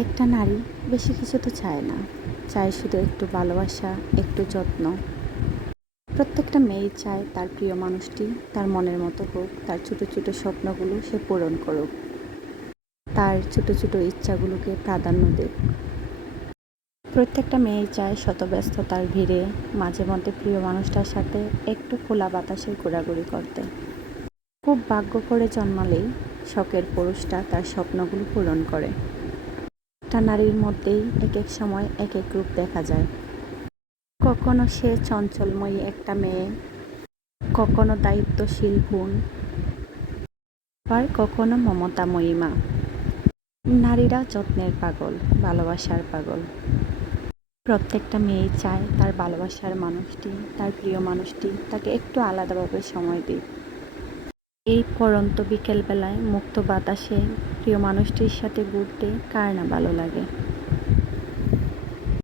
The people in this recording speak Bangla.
একটা নারী বেশি কিছু তো চায় না। চায় শুধু একটু ভালোবাসা, একটু যত্ন। প্রত্যেকটা মেয়েই চায় তার প্রিয় মানুষটি তার মনের মতো হোক, তার ছোটো ছোটো স্বপ্নগুলো সে পূরণ করুক। তার ছোটো ছোটো ইচ্ছাগুলোকে প্রাধান্য দেখ প্রত্যেকটা মেয়েই চায় শত ব্যস্ততার ভিড়ে মাঝে মধ্যে প্রিয় মানুষটার সাথে একটু খোলা বাতাসে ঘোরাঘুরি করতে। খুব ভাগ্য করে জন্মালেই শখের পুরুষটা তার স্বপ্নগুলো পূরণ করে। একটা নারীর মধ্যেই এক এক সময় এক এক রূপ দেখা যায়। কখনো সে চঞ্চলময়ী একটা মেয়ে, কখনো দায়িত্বশীল বোন, আবার কখনো মমতাময়ী মা। নারীরা যত্নের পাগল, ভালোবাসার পাগল। প্রত্যেকটা মেয়ে চায় তার ভালোবাসার মানুষটি, তার প্রিয় মানুষটি তাকে একটু আলাদাভাবে সময় দিক। এই পরন্ত বিকেলবেলায় মুক্ত বাতাসে প্রিয় মানুষটির সাথে ঘুরতে কার না ভালো লাগে?